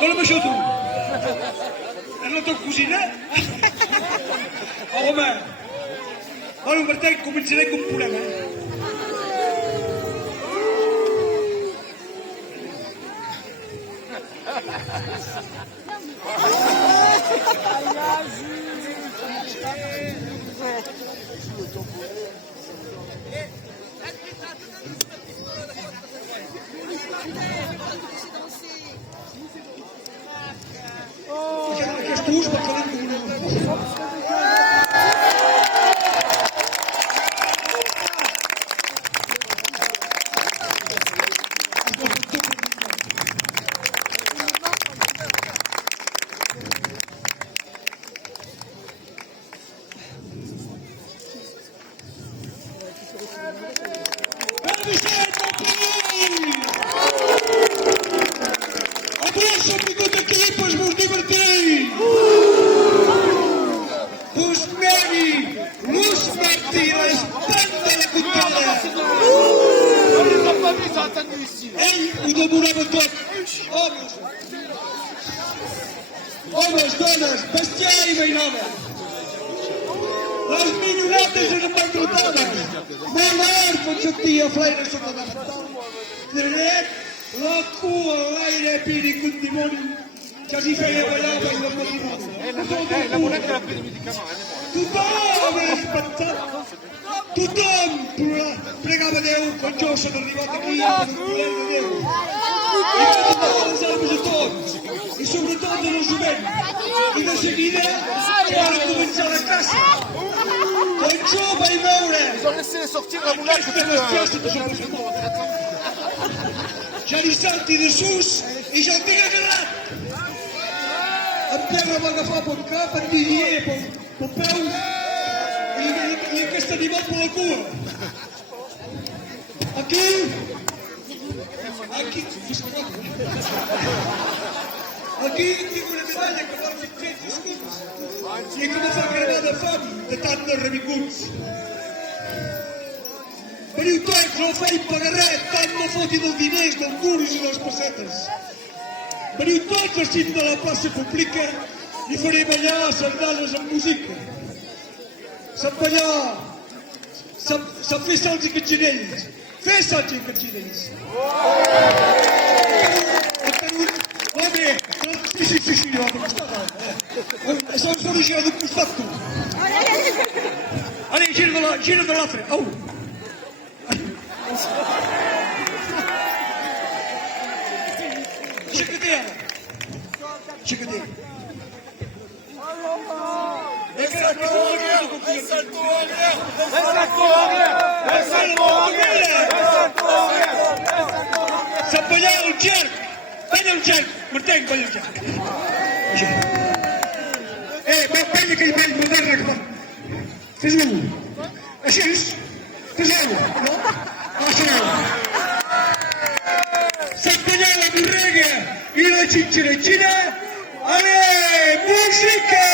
Dóna'm això, tu. És la teva cosina? Home. Bueno, Martell, començaré amb un poema. Aquest ús va quedant com una... Abraço a tot equip, es vos divertir! Us meri, l'ús metti, l'espanta de la contada! Ell ho devorava tot! Homes, dones, bestiar i veïnada! Les minyonetes eren bangrotades! Molt pot sentir a flaire sota la frontal! Dret, la cua a l'aire píric un dimoni que s'hi feia ballar per la matrimoni. Tothom era espantat. Tothom pregava Déu quan jo s'ha arribat aquí per el poder de Déu. I totes les almes a tots, i sobretot a la jovent. I de seguida ja va començar la caça. Quan jo vaig veure aquesta bestiesa de sobretot, ja li salti de sus i ja el tinc agarrat. En Pedro va agafar pel cap, en Didier pel peu i aquest animal per la cua. Aquí tinc una medalla que fa 500 escuts i que no fa cremar de fam de tant de revinguts. Veniu tots, no feim pagar res, tant no fotin els diners, dels duros i les pessetes. Veniu tots al cim de la plaça pública i faré ballar sardales amb música. Sap ballar, sap fer salts i catxinells. Fer salts i catxinells. Home, sí, home, m'estava. Això ens fa girar d'un costat, tu. Allez, gira de l'altre. Au. Aixeca't. Sap ballar el xerc. Balla el xerc. Martell, balla el xerc. Balla aquell ball modern que fa. Fes-ho. Així és. Fes-ho. No? Fes-ho. Sap ballar la borrega i la xinxeratxina. Ale, música!